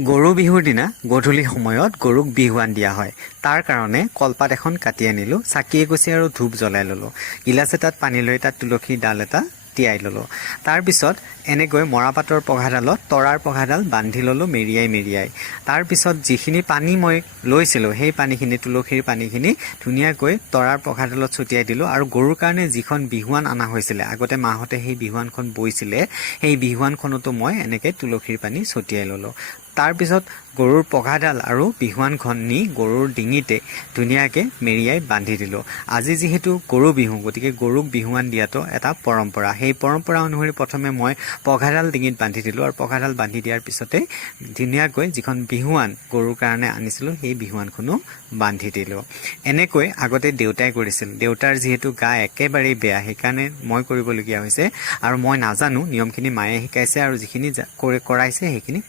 গৰু বিহুৰ দিনা গধূলি সময়ত গৰুক বিহুৱান দিয়া হয়। তাৰ কাৰণে কলপাত এখন কাটি আনিলোঁ, চাকি এগছি আৰু ধূপ জ্বলাই ল'লোঁ। গিলাচ এটাত পানী লৈ তাত তুলসীৰ ডাল এটা তিয়াই ল'লোঁ। তাৰপিছত এনেকৈ মৰাপাতৰ পঘাডালত তৰাৰ পঘাডাল বান্ধি ল'লোঁ মেৰিয়াই। তাৰপিছত যিখিনি পানী মই লৈছিলোঁ সেই পানীখিনি, তুলসীৰ পানীখিনি ধুনীয়াকৈ তৰাৰ পঘাডালত ছটিয়াই দিলোঁ আৰু গৰুৰ কাৰণে যিখন বিহুৱান অনা হৈছিলে, আগতে মাহঁতে সেই বিহুৱানখন বৈছিলে, সেই বিহুৱানখনতো মই এনেকৈ তুলসীৰ পানী ছটিয়াই ল'লোঁ। তাৰপিছত গৰুৰ পঘাডাল আৰু বিহুৱানখন নি গৰুৰ ডিঙিতে ধুনীয়াকৈ মেৰিয়াই বান্ধি দিলোঁ। আজি যিহেতু গৰু বিহু, গতিকে গৰুক বিহুৱান দিয়াটো এটা পৰম্পৰা। সেই পৰম্পৰা অনুসৰি প্ৰথমে মই পঘাডাল ডিঙিত বান্ধি দিলোঁ আৰু পঘাডাল বান্ধি দিয়াৰ পিছতে ধুনীয়াকৈ যিখন বিহুৱান গৰুৰ কাৰণে আনিছিলোঁ সেই বিহুৱানখনো বান্ধি দিলোঁ। এনেকৈ আগতে দেউতাই কৰিছিল। দেউতাৰ যিহেতু গা একেবাৰেই বেয়া, সেইকাৰণে মই কৰিবলগীয়া হৈছে আৰু মই নাজানো নিয়মখিনি, মায়ে শিকাইছে আৰু যিখিনি কৰাইছে সেইখিনি